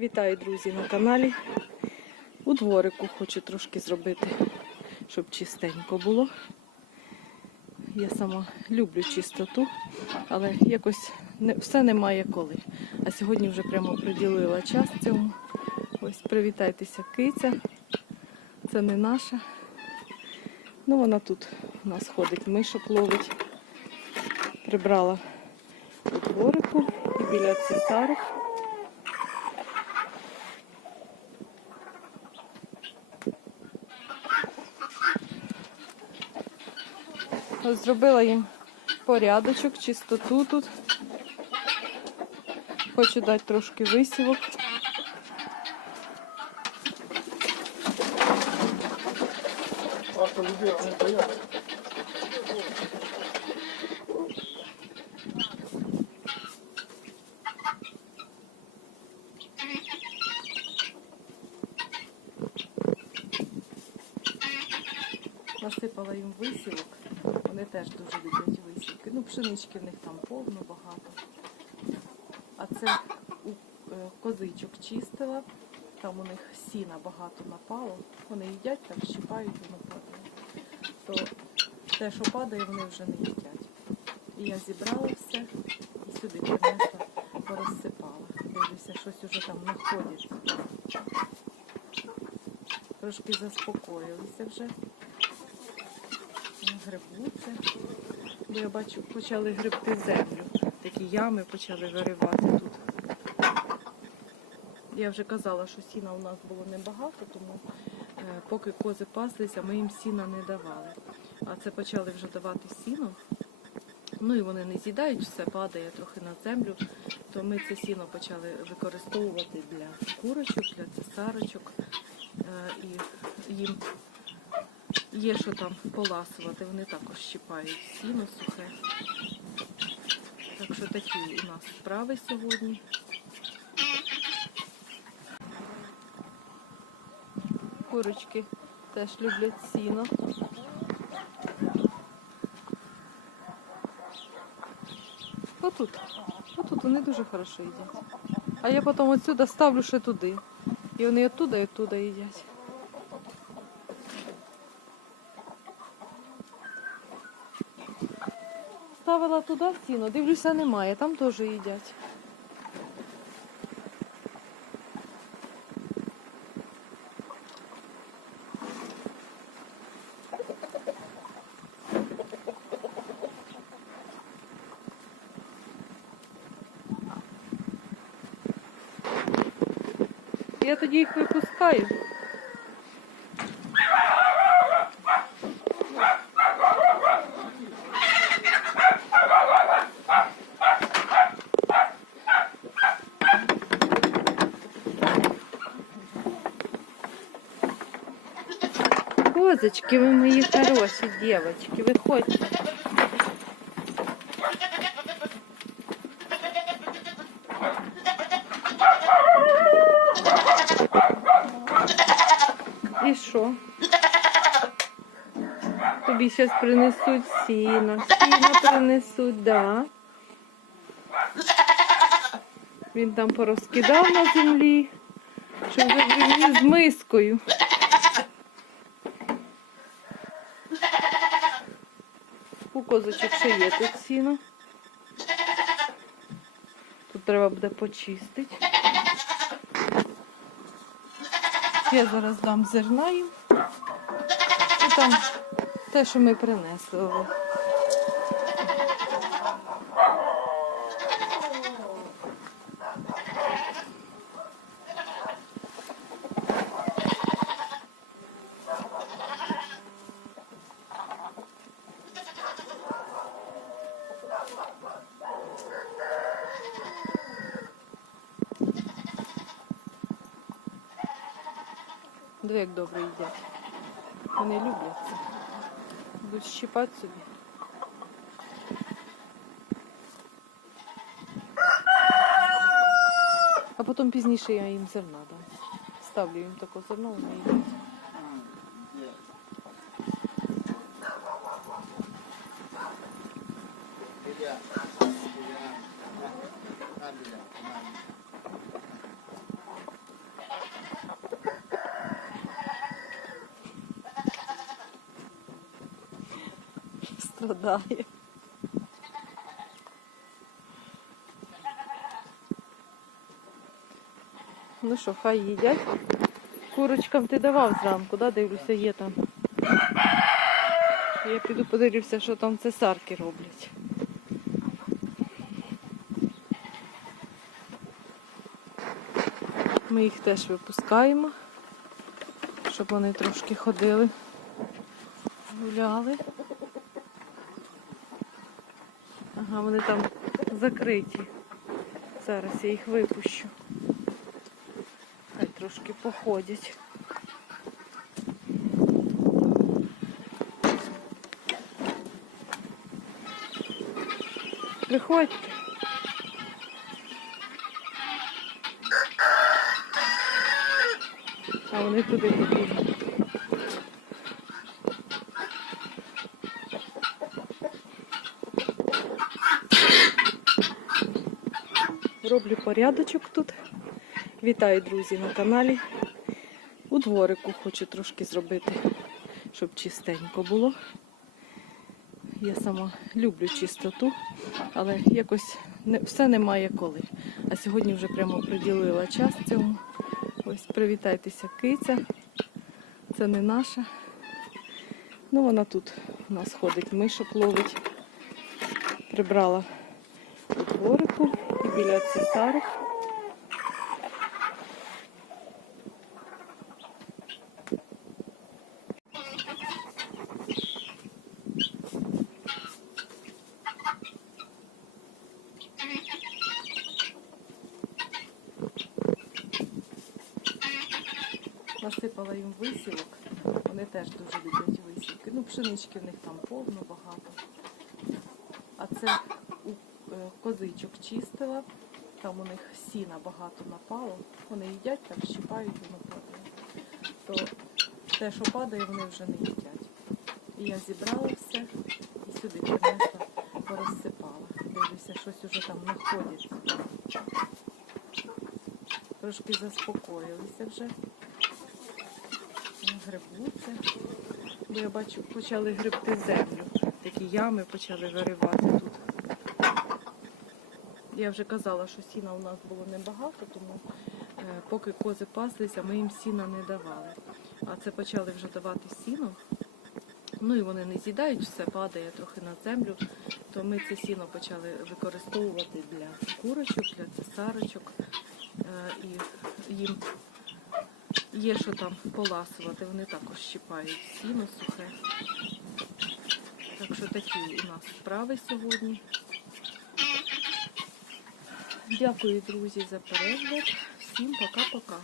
Вітаю, друзі, на каналі. У дворику хочу трошки зробити, щоб чистенько було. Я сама люблю чистоту, але якось не, все немає коли. А сьогодні вже прямо приділила час цьому. Ось привітайтеся, киця. Це не наша. Ну, вона тут у нас ходить, мишок ловить. Прибрала у дворику і біля цесарок. Зробила їм порядочок, чистоту тут. Хочу дати трошки висівок. Насипала їм висівок. Вони теж дуже люблять висівки. Ну, пшенички в них там повно багато. А це у е, козичок чистила. Там у них сіна багато напало. Вони їдять, там щипають, воно падає. То те, що падає, вони вже не їдять. І я зібрала все і сюди принесла, порозсипала. Дивлюся, щось уже там знаходиться. Трошки заспокоїлися вже. Грибуться. Бо я бачу, почали грибти землю. Такі ями почали виривати тут. Я вже казала, що сіна у нас було небагато, тому е, поки кози паслися, ми їм сіна не давали. А це почали вже давати сіно. Ну і вони не з'їдають, все падає трохи на землю. То ми це сіно почали використовувати для курочок, для цесарочок. Е, І їм є що там поласувати, вони також щипають сіно сухе. Так що такі у нас справи сьогодні. Курочки теж люблять сіно. Отут. Отут вони дуже хорошо їдять. А я потім отсюди ставлю ще туди. І вони оттуда і оттуда їдять. Ставила туди сіно, дивлюся, немає, там теж їдять. Я тоді їх випускаю. Козочки, ви мої хороші дівчатки, виходьте. І що? Тобі зараз принесуть сіно. Сіно принесуть, да. Він там порозкидав на землі, що вже привіз з мискою. У козочок ще є тут сіно. Тут треба буде почистити. Я зараз дам зерна їм. І там те, що ми принесли. Диви, як добре їдять. Вони люблять це. Будуть щипати собі. А потім пізніше я їм зерна дам. Ставлю їм таке зерно, вони їдять. Страдає. Ну що, хай їдять. Курочкам ти давав зранку, да? дивлюся, є там. Я піду подивлюся, що там цесарки роблять. Ми їх теж випускаємо, щоб вони трошки ходили, гуляли. Ага, вони там закриті. Зараз я їх випущу. Хай трошки походять. Приходьте. А вони туди побігли. Роблю порядочок тут. Вітаю, друзі, на каналі. У дворику хочу трошки зробити, щоб чистенько було. Я сама люблю чистоту, але якось не, все немає коли. А сьогодні вже прямо приділила час цьому. Ось привітайтеся, киця. Це не наша. Ну, вона тут у нас ходить, мишок ловить. Прибрала у дворику біля цесарок. Насипала їм висілок. Вони теж дуже люблять висілки. Ну, пшенички в них там повно багато. А це козичок чистила. Там у них сіна багато напало. Вони їдять, так щипають, воно падає. То те, що падає, вони вже не їдять. І я зібрала все і сюди принесла, порозсипала. Дивлюся, щось уже там знаходиться. Трошки заспокоїлися вже. Грибуться. Бо я бачу, почали грибти землю. Такі ями почали виривати тут. Я вже казала, що сіна у нас було небагато, тому е, поки кози паслися, ми їм сіна не давали. А це почали вже давати сіно. Ну і вони не з'їдають, все падає трохи на землю. То ми це сіно почали використовувати для курочок, для цесарочок. Е, І їм є що там поласувати, вони також щипають сіно сухе. Так що такі у нас справи сьогодні. Дякую, друзі, за перегляд. Всім пока-пока.